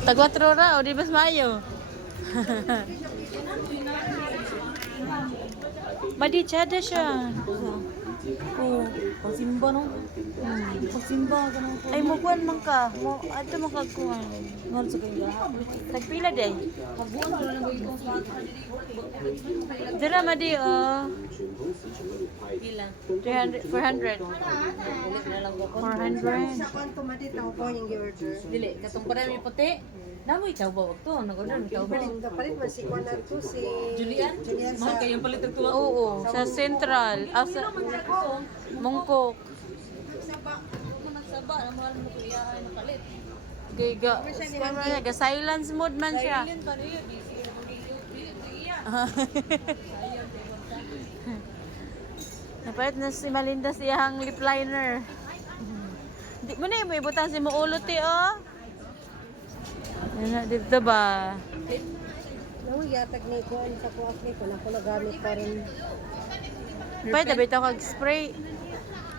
Tag-4 ra o di mas maayo. Maditsada siya. Oo, pagsimba no? Pagsimba ka no? Ay mo kuan man ka. Mo adto mo kag kuan. Ngal sa kanya. Tagpila day. Pagbuon ko lang itong sa Dira madi pila. 300 400. Ulit na lang ko. 400. Sa kwanto matitaw ko yung order. Dili, katong para mi puti. Damo ikaw ba wag to? Nag-order ikaw ba? Kapalit man si Kwan to si Julian? Julian Mahal sa kayong palit ng tuwa. Oo, sa Central. Ah, sa Mongkok. Kung nagsaba, ang mahal mo ko iya ay nakalit. Ga silence mode man siya. Silent pa niya, busy na mag-iya. Napalit na si Malinda siyang lip liner. Di mo na mo ibutang si mo ulot oh. Ano dito ba? Nang yatag ni Kwan sa kuwas ni ko na ko nagamit pa rin. Pwede ba ito kag spray?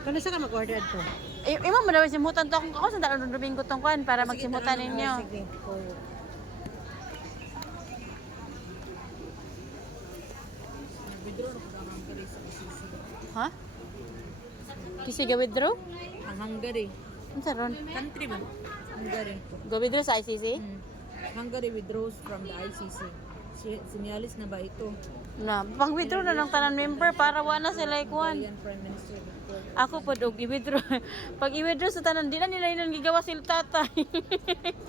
Kano sa ka mag-order to? Imo mo daw simutan to kung ako sa daan Domingo tong kuan para magsimutan ninyo. Sige. Withdraw na ko ang Hungary sa ICC. Ha? Kisi ga withdraw? Ang Hungary. Unsa ron? Country ba? Hungary. Go withdraw sa ICC? Hungary withdraws from the ICC. Sinyalis na ba ito? Na, pang withdraw na lang tanan member para wala sila ikuan. Korean Prime Minister Victor. Ako po og i-withdraw. Pag i-withdraw sa tanan di na nila inon gigawa sila tatay.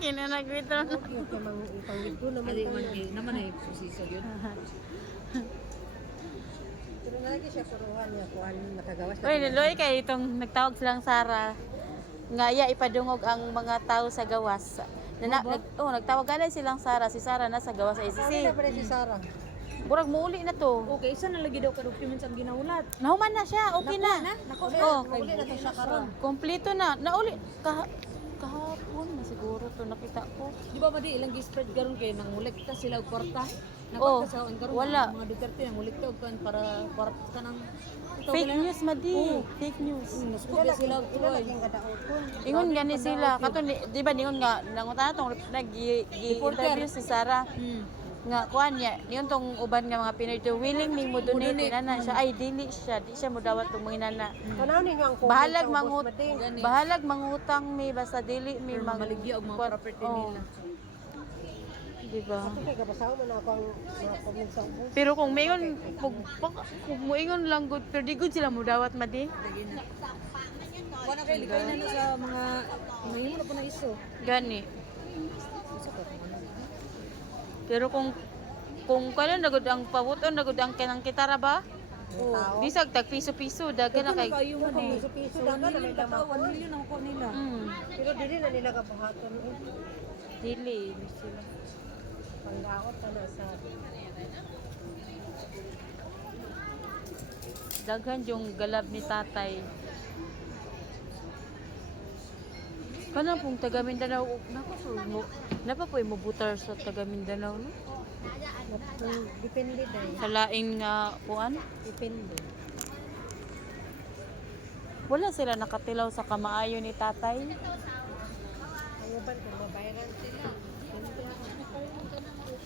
Kina nag-withdraw na. Yung kamang ipangit ko naman Ali tayo. man kay naman ay susisa yun. Pero lagi siya puruhan niya kuan nakagawas. Uy, Loy kay itong nagtawag silang Sara. Nga iya ipadungog ang mga tao sa gawas. Nagtawag ganun silang Sara. Si Sara na sa gawas sa Ano ICC. na ba si Sarah? Burag muuli na to. Okay, isa na lagi daw ka documents ang ginaulat. Nahuman na siya. Okay na. Nako Oh, Uli na to siya karon. kompleto na. Nauli. Kahapon na siguro to nakita ko. Di ba madi ilang gi-spread garon kay nang ulikta sila og kwarta. Oh, Nakita sa ang karon wala. mga Duterte nang ulikta og kan para kwarta ka nang Fake news madi. Fake news. Nasuko sila og Ila tuwa. laging kadaoton. Ingon gani sila. Katon di ba ningon nga nangutan tong nag-interview si Sara. Nga kuan niya niyon tong uban nga mga Pinoy to willing ning mo donate na siya ay dili siya di siya mo dawat tong nana. Tanaw ninyo ang comment Bahalag sa mangut ubos, Madi. bahalag mangutang mi basta dili mi Maligya og mga property nila. Di ba? Ito kay kabasaw mo na ako ang mga comment sa ubos. Pero kung mayon kung moingon lang good pero di good sila mo dawat madi. Lagi na. Wala kay likay na sa mga mahimo na po na iso. Gani. Isa ka kung ano. Pero kung kailan nagud ang pabuton nagud ang kanang kitara ba? Tao. Bisag tag piso-piso dagan na kay Kayo man eh. piso-piso So, dagan 1 na may million damag. ka 1 million ang ko nila. Pero dili na nila kabuhaton. Dili sila. Panggaot na sa Daghan yung galab ni tatay. Kana pong taga Mindanao, napa po mo butar sa taga Mindanao no? depende dai. Sa laing nga kuan, Depende. wala sila nakatilaw sa kamaayo ni tatay. Ang uban kung mabayaran sila.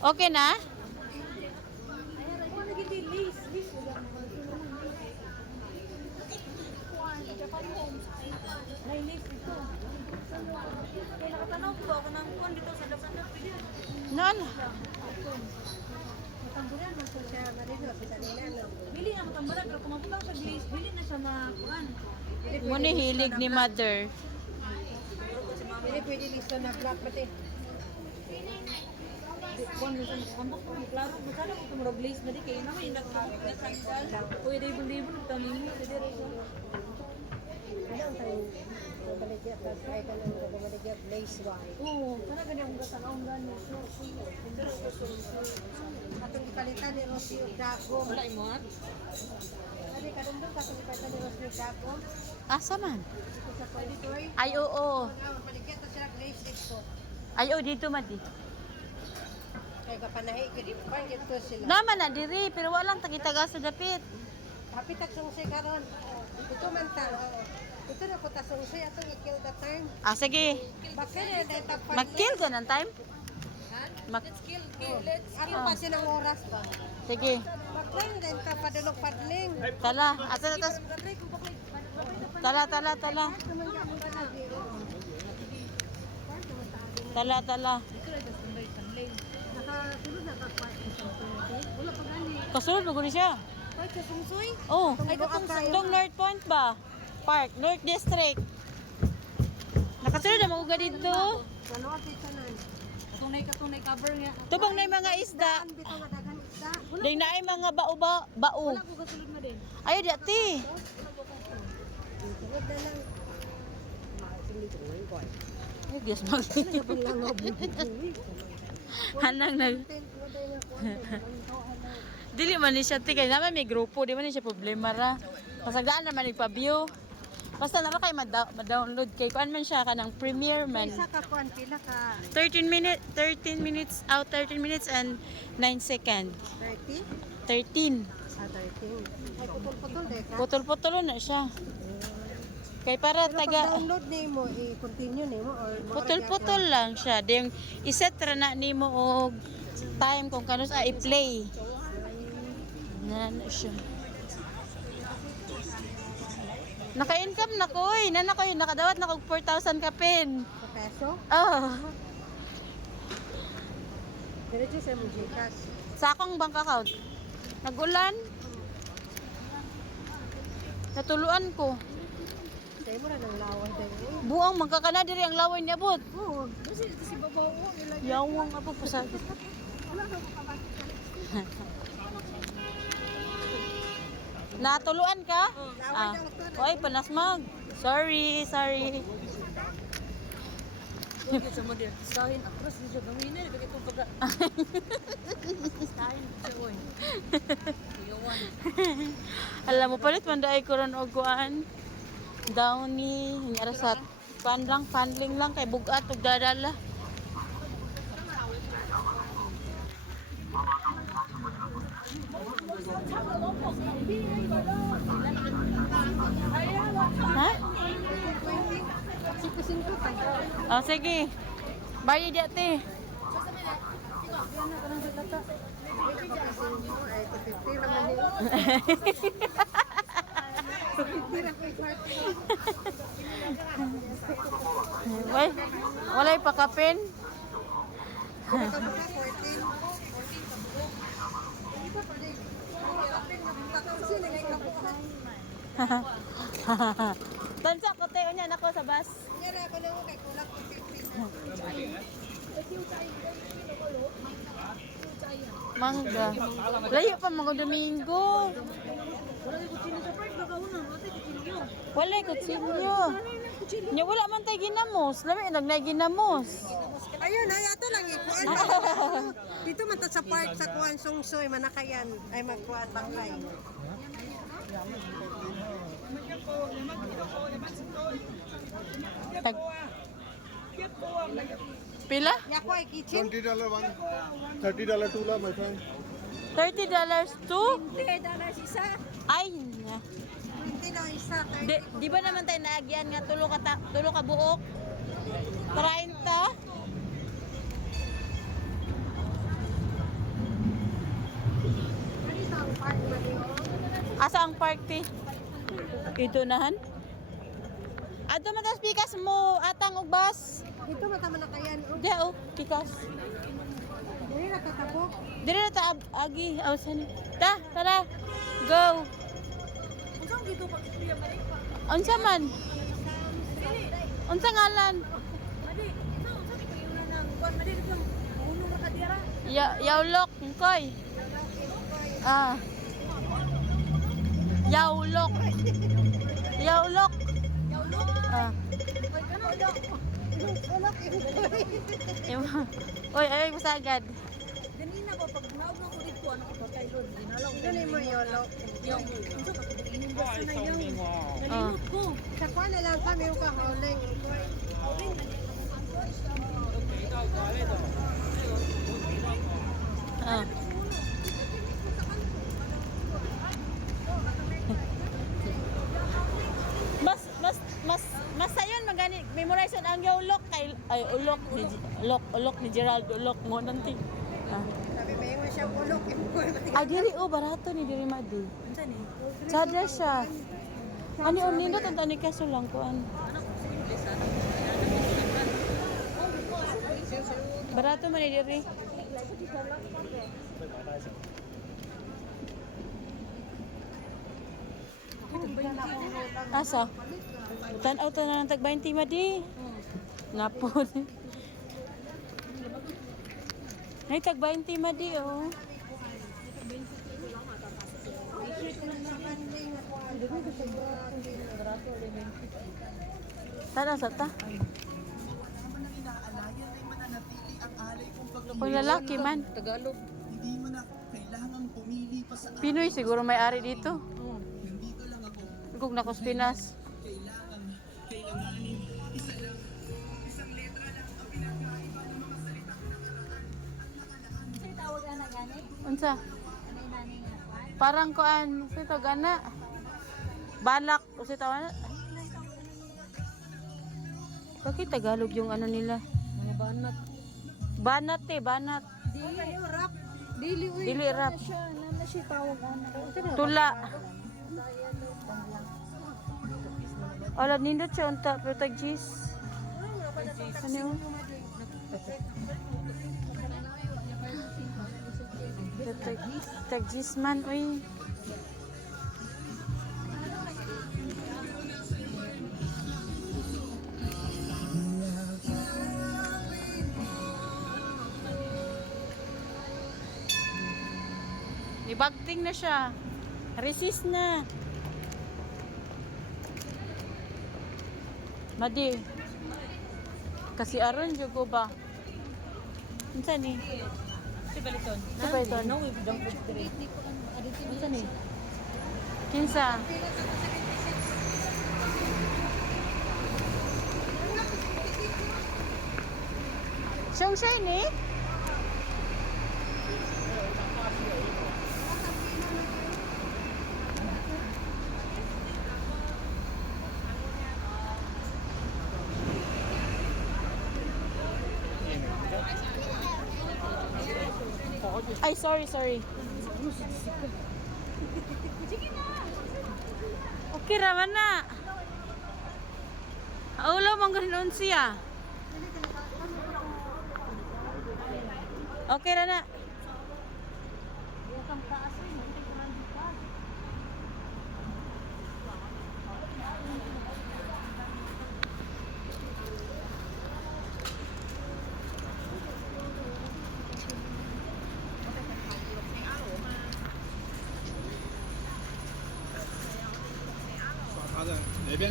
Okay na? Kaya nakatanaw ko ako ng kuwan dito sa Dasanda. Nan, Matambulan man po siya marino sa kanila. Bili na matambalan pero kung maputang sa glaze, bili na siya na kuwan. mo ni hilig ni mother. Pwede pwede listo na black pati. Kuwan mo sa kambok ko klaro masala ko tumuro glaze na di kay naman indak ko na sandal. Pwede ibon-ibon tanin mo pwede rin. Ano ang tayo? Baligya pa try ka lang ko baligya place wide. Oo, kana gani ang gasanaon gani. Atong ipalitan ni Rosie og dago. Wala imo ha? Ani kadung dong katong ipalitan ni Rosie og dago. Asa man? Ito sa corridor. Ay oo. Baligya to sila place dito. Ay oo dito madi. Kaya kapanahi kadi pa dito sila. Naman na diri pero walang tagitaga sa dapit. Happy tag sungsi karon. Ito man ta. Ito na ko ta sungsi atong i-kill the time. Ah sige. Bakit na dahil tag Mag-kill ko ng time. Let's kill. Let's Ano pa silang oras ba? Sige. Padling din ka, padulog padling. Tala. Asa na tas? Tala. Naman ka mong kanadi. Tala. Nakasulod na ka-park isang tuloy. Wala pa gani. Kasunod mo guni siya. Ay, kasungsoy? Oh. Ay, katong Itong North Point ba? Park, North District. Nakasunod na mga dito. Ano at itanan? Katunay cover nga. Tubang na yung mga isda. Ang bitaw nga daghan isda. Dahil na yung mga bao. Wala ko kasulod mo din. Ayaw di ati. Tungod na lang. Maasili ko ngayon ko. Ay, Diyos mag. Kapag lang ako bubuwi. Hanang nag. Tungod na yung kuwan. Dili man ni siya tigay naman may grupo, di man ni siya problema ra. Pasagdaan naman nagpa-view. Basta na kay ma-download kay kuan man siya kanang Premiere man. Isa ka kuwan pila ka 13 minutes out 13 minutes and 9 seconds. 30? 13. Ah, 13. Ay, putol-putol de ka. Putol-putol na siya. Kay para Pero pag taga download nimo, i-continue nimo or putol-putol lang siya. Ding iset ra na nimo og time kung kanus i-play. Na siya. Naka-income na ko eh. Nakadawat na kog 4,000 ka pin. Sa peso? Oh. Diretso sa mong Gcash. Sa akong bank account. Nagulan. Natuluan ko. Sa imo ra nang laway dayo. Buang magkakana diri ang laway ni abot. Oo. Si babaw ko nila. Yawang abot pasag. Natuluan ka? Ah. Oy, panas mag. Sorry. Huwag sa model. Sahin, akros dito gawin na. Bakit itong pagka... Sahin, siya oy. Kuyawan. Alam mo palit man daay ko ron og kuan. Downy, nyara sa pandling lang kay bugat ug dadala. Ha? Sipo-simpo pa. Oh, sige. Bayad di ate. Ay, 50 naman yun. 50 na kay party. Walay pa kapin. Ito ba ka 14? Tansa ko tayo niya nako sa bus. Ngara ako na kay kulak ko 15. Mangga. Layo pa mga Domingo. Wala ko kutsilyo sa park. Baka unang. Ate, kutsilyo. Walay kutsilyo. Nya wala man tay ginamos. Lami nagnay ginamos. Ayun, ay ato lang ikuan. Dito man ta sa park sa kuan sungsoy manakayan ay magkuan bangkay. Tag. Pila? Yako ay kitchen. $20 one, $30 two la, my friend. $30 too? $10 isa. Ay, nya. 20 na isa, 30. Di ba naman tayo naagyan nga tulo ka buok? 30? Dito ang park na yun. Asa ang party? Ito nahan? Ato man tas pikas mo atang og bus. Dito mata manakayan. Di oh, pikas. Dili na tatabok. Dire na ta agi awsan. Tara. Go. Kung saan dito pag ispriya ba rin? Unsa man? Unsa ngalan? Madi, saan ko yung nanang kuwan? Madi, ito yung uno na kadira. Yaulok, koy. Ah. Yaulok. Yaulok. Ah. Ay, ano? Ulok Oy, ay masagad. Ganina ko, pag naog na ko dito, ano ko pa kayo doon? Ginalaw ko. Dili mo yolo. Yung, unsa ka pag inimbas na yung. Ah. Nalimot ko. Sa kuan na lang kami yung kahuling. Ah. Mas sayon magani memorize ang yaulok kay ay ulok Ulok ni Gerald, ulok mo nanti. Ah. Sabi ba yung siya bulok, Ah, diri barato ni diri madi. Unsa ni? Sada siya. Ani nindot ang tani kaso lang kuan. Barato man ni diri. Asa? Tan-aw na ng tag 20 madi. Napon. Nay tag 20 madi oh. Tara sa ta. Pag lalaki man. Tagalog. Pinoy siguro may ari dito. Kung nakos Pinas. Unsa? Parang kuan, sito gana. Balak, o sito gana. Bakit Tagalog yung ano nila? Mga banat. Banat banat. Dili uy. Dili rap. Na siya tawag ana. Tula. Ala nindot siya unta pero tag G's. Ano yun? Tag G's man uy. Ibagting na siya. Resist na. Madi. Kasi aron jugo ba? Unsa ni? Si baliton. Sa baliton? No, we don't put dire. Unsa ni? Kinsa? Siyang siya ni? Ay, sorry. Okay raman na. Ulo mong ganoon siya. Okay ra na.